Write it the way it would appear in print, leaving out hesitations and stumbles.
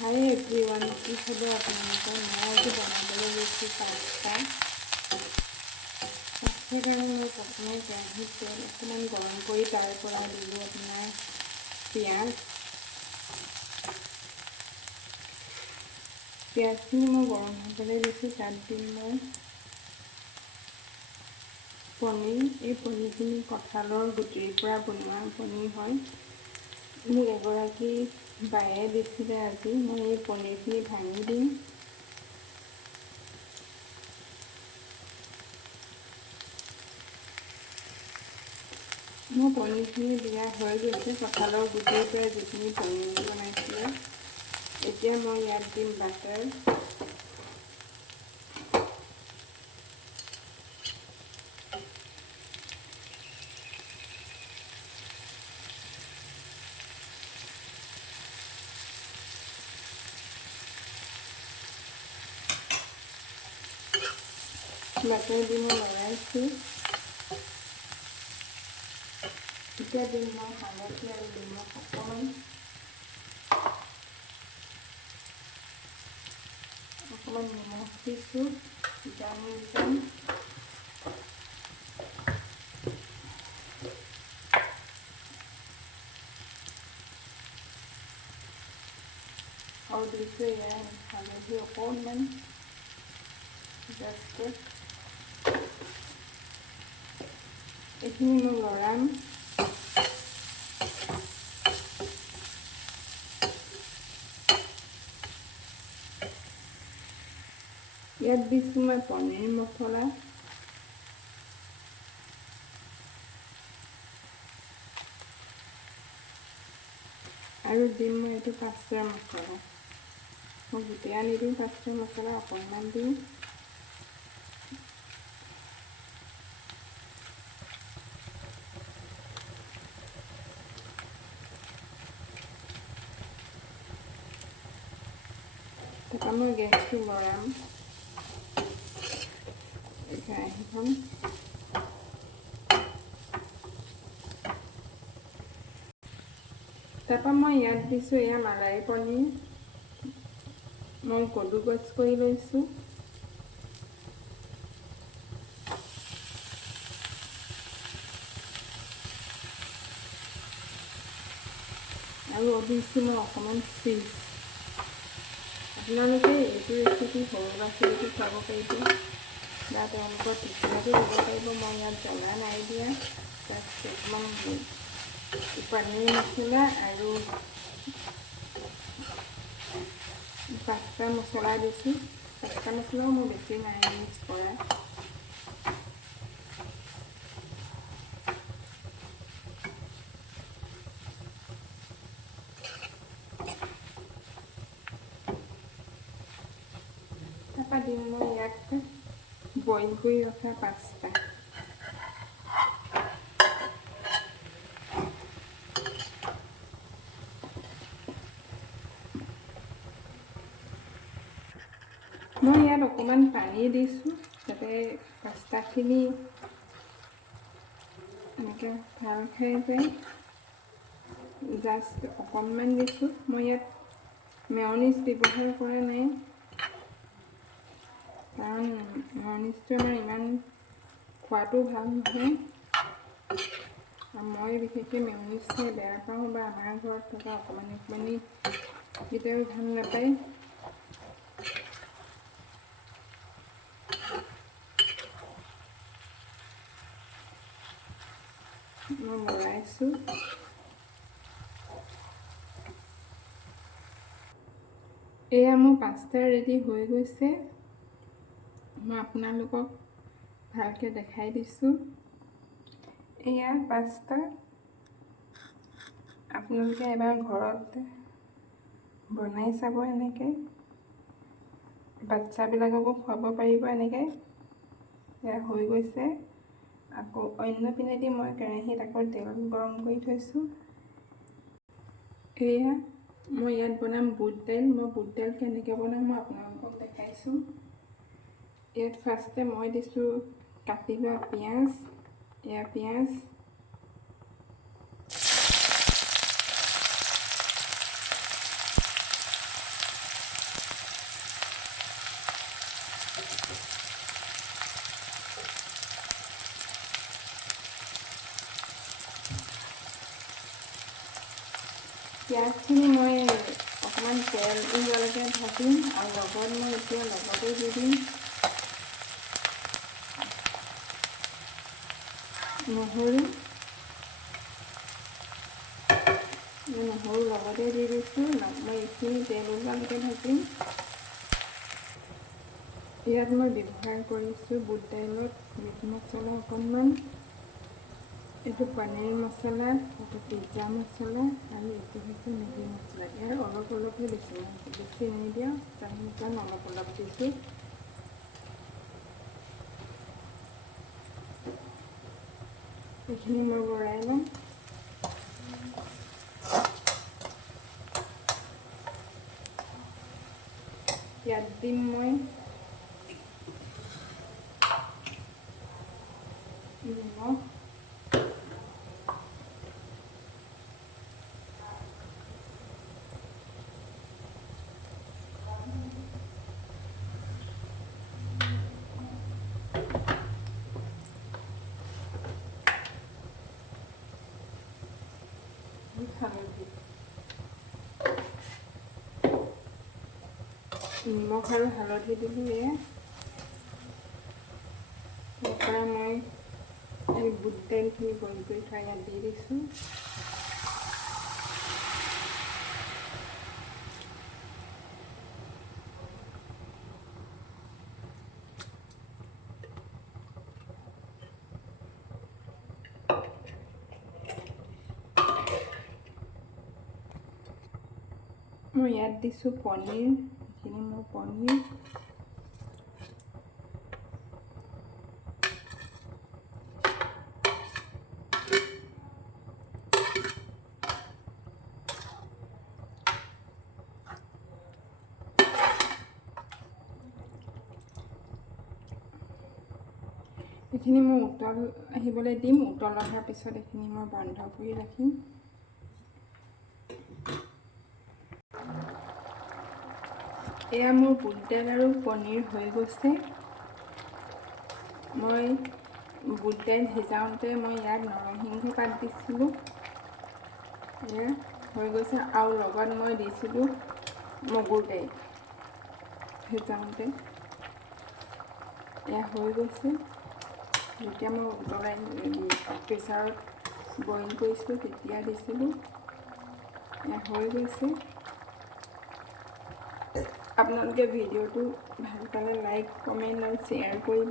Hi everyone, কি খবৰ আপোনালোকৰ? মই আজি বনাবলৈ লৈছোঁ পাস্তা। পাস্তাৰ কাৰণে মই প্ৰথমে কেৰাহীত তেল অকণমান গৰম কৰি তাৰ পৰা দিলোঁ আপোনাৰ পিঁয়াজখিনি মই গৰম হ'বলৈ দিছোঁ। তাত দিম মই পনীৰ। এই পনীৰখিনি কঁঠালৰ গুটিৰ পৰা বনোৱা পনীৰ হয়। মোক এগৰাকী বায়ে দিছিলে আজি। মই এই পনীৰখিনি ভাঙি দিম। মোৰ পনীৰখিনি দিয়া হৈ গৈছে, কঁঠালৰ গুটিৰ পৰা যিখিনি পনীৰ বনাইছিলে। এতিয়া মই ইয়াত দিম বাটাৰ। বাটাৰ দি মই লৰাইছোঁ। এতিয়া দিম মই হালধি আৰু নিমখ অকণমান নিমখ দিছোঁ। জানি দিম আৰু দিছোঁ ইয়াৰ হালধি অকণমান জাষ্ট। এইখিনি মই লৰাম। ইয়াত দিছোঁ মই পনীৰ মছলা, আৰু দিম মই এইটো পাস্তা মছলা। মই গোটেই আনি দিওঁ, পাস্তা মছলা অকণমান দিওঁ। তাৰপৰা মই গেছটো লৰাম কেৰাহীখন। তাৰপৰা মই ইয়াত দিছোঁ এয়া মালাই পনীৰ। মই কদুকচ কৰি লৈছোঁ। আৰু দিছোঁ মই অকণমান চীজ। আপোনালোকে এইটো ৰেচিপি সৰু ল'ৰা ছোৱালীকো খুৱাব পাৰিব বা তেওঁলোকৰ টিফিনতো দিব পাৰিব। মই ইয়াত জ্বলা নাই দিয়া। তাৰপিছত অকণমান পনীৰ মছলা আৰু পাস্তা মছলা দিছোঁ। পাস্তা মছলাও মই বেছি নাই মিক্স কৰা। তাৰপৰা দিম মই ইয়াত বইল কৰি ৰখা পাস্তা। মই ইয়াত অকণমান পানী দিছোঁ যাতে পাস্তাখিনি এনেকৈ ভাল খাই যায়। জাষ্ট অকণমান দিছোঁ। মই ইয়াত মেয়নিজ ব্যৱহাৰ কৰা নাই, কাৰণ মেয়নিজটো আমাৰ ইমান খোৱাটো ভাল নহয়। মই বিশেষকৈ মেয়নিজ খাই বেয়া পাওঁ, বা আমাৰ ঘৰত থকা অকণমানি কেতিয়াও ভাল নাপায়। মই লৰাইছোঁ। এয়া মোৰ পাস্তা ৰেডি হৈ গৈছে। মই আপোনালোকক ভালকৈ দেখাই দিছোঁ। এয়া পাস্তা। আপোনালোকে এবাৰ ঘৰত বনাই চাব। এনেকৈ বাচ্চাবিলাককো খুৱাব পাৰিব। এনেকৈ এয়া হৈ গৈছে। আকৌ অন্য পিনেদি মই কেৰাহীত আকৌ তেল গৰম কৰি থৈছোঁ। এয়া মই ইয়াত বনাম বুট দাইল। মই বুট দাইল কেনেকৈ বনাম মই আপোনালোকক দেখাইছোঁ। ইয়াত ফাৰ্ষ্টে মই দিছোঁ কাটি লোৱা পিঁয়াজ। এয়া পিঁয়াজ, পিঁয়াজখিনি মই অকণমান তেল ওলোৱালৈকে ভাজিম আৰু লগত মই এতিয়া লগতে দি দিম নহৰু। নহৰু লগতে দি দিছোঁ। মই এইখিনি তেল ওলোৱালৈকে ভাজিম। ইয়াত মই ব্যৱহাৰ কৰিছোঁ বুট দাইলত মিট মছলা অকণমান, এইটো পনীৰ মছলা, এইটো পিজ্জা মছলা আৰু এইটো হৈছে মেগী মছলা। ইয়াৰ অলপ অলপহে দিছোঁ, বেছি নিদিওঁ, চামুচমান অলপ অলপ দিছোঁ। এইখিনি মই বৰাই ল'ম। ইয়াত দিম মই নিমখ, হালধি, নিমখ আৰু হালধি দিলোঁ। তাৰপৰা মই এই বুট দাইলখিনি বইল কৰি থোৱা ইয়াত দি দিছোঁ। মই ইয়াত দিছোঁ পনীৰ, এইখিনি মোৰ পনীৰ। এইখিনি মই উতল আহিবলৈ দিম। উতল অহাৰ পিছত এইখিনি মই বন্ধ কৰি ৰাখিম। এয়া মোৰ বুট দাইল আৰু পনীৰ হৈ গৈছে। মই বুট দাইল সিজাওঁতে মই ইয়াত নৰসিংহ পাত দিছিলোঁ। এয়া হৈ গৈছে আৰু লগত মই দিছিলোঁ মগুৰ দাইল সিজাওঁতে। এয়া হৈ গৈছে। যেতিয়া মই উতলাই প্ৰেছাৰত বইল কৰিছিলোঁ তেতিয়া দিছিলোঁ। এয়া হৈ গৈছে। আপোনালোকে ভিডিঅ'টো ভাল পালে লাইক, কমেণ্ট আৰু শ্বেয়াৰ কৰিব।